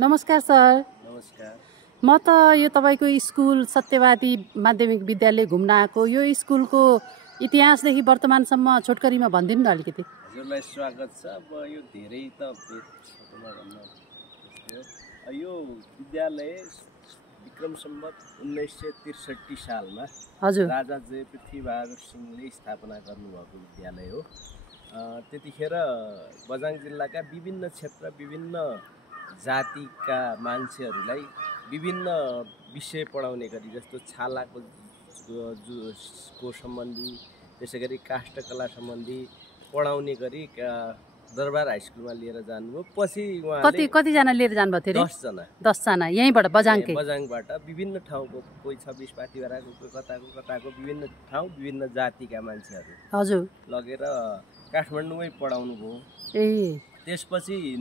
नमस्कार सर। नमस्कार। म त यो तपाईको स्कुल सत्यवादी माध्यमिक विद्यालय घुम्न आएको। यो स्कुलको इतिहासदेखि वर्तमानसम्म छोटकरीमा भनिदिनु न अलिकति। हजुरलाई स्वागत छ। अब यो धेरै त छोटोमा भन्न जस्तै हो। यो विद्यालय विक्रम सम्वत 1963 सालमा हजुर राजा जय पृथ्वी बहादुर सिंहले स्थापना गर्नुभएको विद्यालय हो। त्यतिखेर बझाङ जिल्लाका विभिन्न क्षेत्र विभिन्न जातिका मान्छेहरूलाई विभिन्न विषय पढाउने गरी, जस्तो छालाको सम्बन्धी, त्यसै गरी काष्ठकला सम्बन्धी पढाउने गरी दरबार हाई स्कुलमा लिएर जानुभयो। पछि उहाँले कतिजना लिएर जानुभएको थियो? 10 जना यहीँबाट बझाङबाट विभिन्न ठाउँको, कोही 26 पाटीभराको, कोही कताको विभिन्न ठाउँ विभिन्न जातिका मान्छेहरू हजुर लगेर काठमाडौँमै पढाउनु भयो। त्यसपछि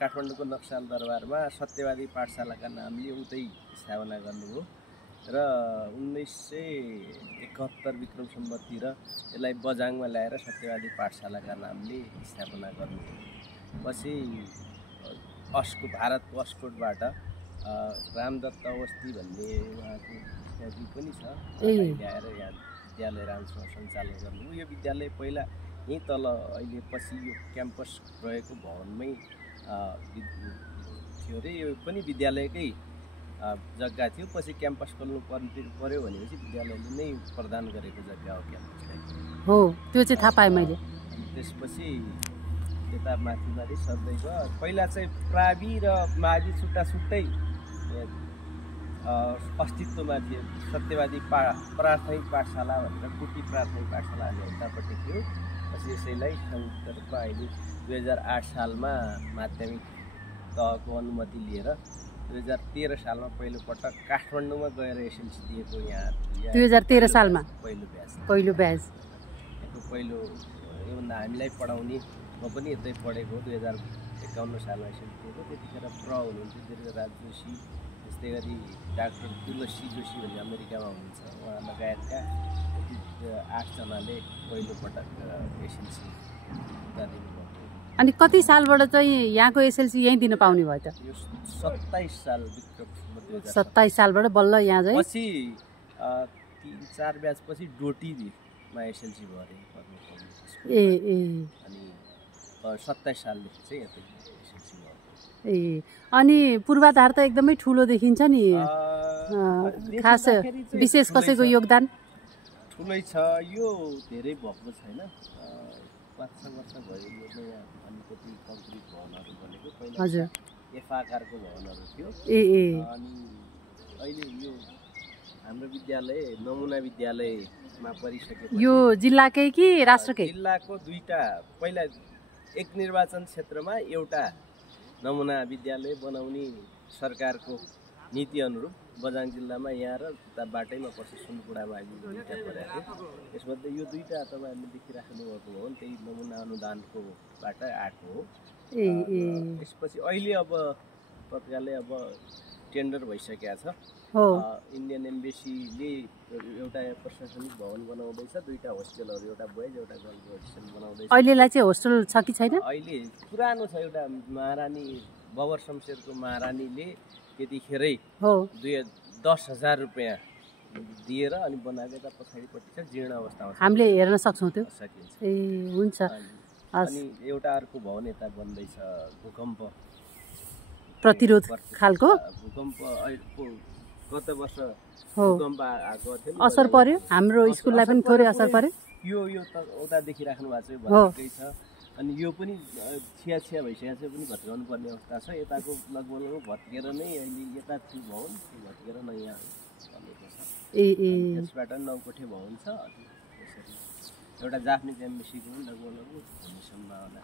काठमाडौँको नक्साल दरबारमा सत्यवादी पाठशालाका नामले उतै स्थापना गर्नुभयो र 1971 विक्रम सम्वततिर यसलाई बझाङमा ल्याएर सत्यवादी पाठशालाका नामले स्थापना गर्नुभयो। पछि भारतको अस्कोटबाट रामदत्त अवस्थी भन्ने उहाँको स्ट्याच्यु पनि छ, ल्याएर यहाँ विद्यालय राम्रोसँग सञ्चालन गर्नुभयो। यो विद्यालय पहिला यहीँ तल, अहिले पछि यो क्याम्पस रहेको भवनमै थियो अरे। यो पनि विद्यालयकै जग्गा थियो। पछि क्याम्पस खोल्नु पर्यो भनेपछि विद्यालयले नै प्रदान गरेको जग्गा हो क्याम्पसलाई। हो, त्यो चाहिँ थाहा पाएँ मैले। त्यसपछि यता माथि सर्दै गयो। पहिला चाहिँ प्रावि र मावि छुट्टै अस्तित्वमा थियो। सत्यवादी प्राथमिक पाठशाला भनेर कुटी प्राथमिक पाठशाला एउटापट्टि थियो। पछि यसैलाई सङ्घर्षमा अहिले 2008 सालमा माध्यमिक तहको अनुमति लिएर 2013 सालमा पहिलोपटक काठमाडौँमा गएर एसएलसी दिएको। यहाँ 2013 सालमा पहिलो ब्याच पहिलो योभन्दा हामीलाई पढाउने म पनि यतै पढेको। 2051 सालमा एसएलसी दिएको। त्यतिखेर हुनुहुन्थ्यो दीर्घराज जोशी, त्यस्तै गरी डाक्टर तुलसी जोशी भन्ने अमेरिकामा हुनुहुन्छ, उहाँ लगायतका 8 जनाले पहिलोपटक एसएलसी दिनुभयो। अनि कति सालबाट चाहिँ यहाँको एसएलसी यहीँ दिन पाउने भयो त? यो 27 साल विक्रम 27 सालबाट बल्ल यहाँ चाहिँ पछि 3-4 ब्याच पछि डोटीमा एसएलसी भयो अरे। अनि 27 सालदेखि चाहिँ यतै एसएलसी भयो। अनि पूर्वाधार त एकदमै ठुलो देखिन्छ नि। खास विशेष कसैको योगदान ठुलै छ। यो धेरै भएको छैन। 5-6 वर्ष भयो यो नयाँ अलिकति कङ्क्रिट भवनहरू बनेको। पहिला हजुर एफ आकारको भवनहरू थियो। अनि अहिले यो हाम्रो विद्यालय नमुना विद्यालयमा परिसकेको। यो जिल्लाकै कि राष्ट्रकै? जिल्लाको दुईटा। पहिला एक निर्वाचन क्षेत्रमा एउटा नमुना विद्यालय बनाउने सरकारको नीति अनुरूप बझाङ जिल्लामा यहाँ र बाटैमा पर्छ सुनकुडामा दुईटा परेको थियो। त्यसमध्ये यो दुईटा तपाईँहरूले देखिराख्नु भएको भवन त्यही नमुना अनुदानकोबाट आएको हो। त्यसपछि अहिले अब तत्कालै टेन्डर भइसकेको छ। इन्डियन एम्बेसीले एउटा प्रशासनिक भवन बनाउँदैछ, दुईटा होस्टेलहरू, एउटा बोइज एउटा गर्ल्स होस्टेल बनाउँदैछ। अहिलेलाई चाहिँ होस्टेल छ कि छैन? अहिले पुरानो छ। एउटा महारानी बबर शमशेरको महारानीले त्यतिखेरै 10,000 रुपियाँ दिएर अनि बनाएको। यता पछाडिपट्टि छ, जीर्ण अवस्थामा छ। हामीले हेर्न सक्छौँ त्यो? सकिन्छ। हुन्छ। अनि एउटा अर्को भवन यता बन्दैछ, भूकम्प प्रतिरोध खालको। भूकम्प गत वर्ष भूकम्प आएको थियो, असर पर्यो हाम्रो स्कुललाई पनि थोरै असर पर्यो। यो त उता देखिराख्नु भएको छ, भत्कै छ। अनि यो पनि छिया भइसकेको छ, पनि भत्काउनु पर्ने अवस्था छ। यताको लगभग भत्केर नै अहिले यता थियो भवन, भत्केर नयाँ बनेको छ। त्यसबाट 9 कोठे भवन छ। एउटा जापानिज एम्बेसीको पनि लगभग हुने सम्भावना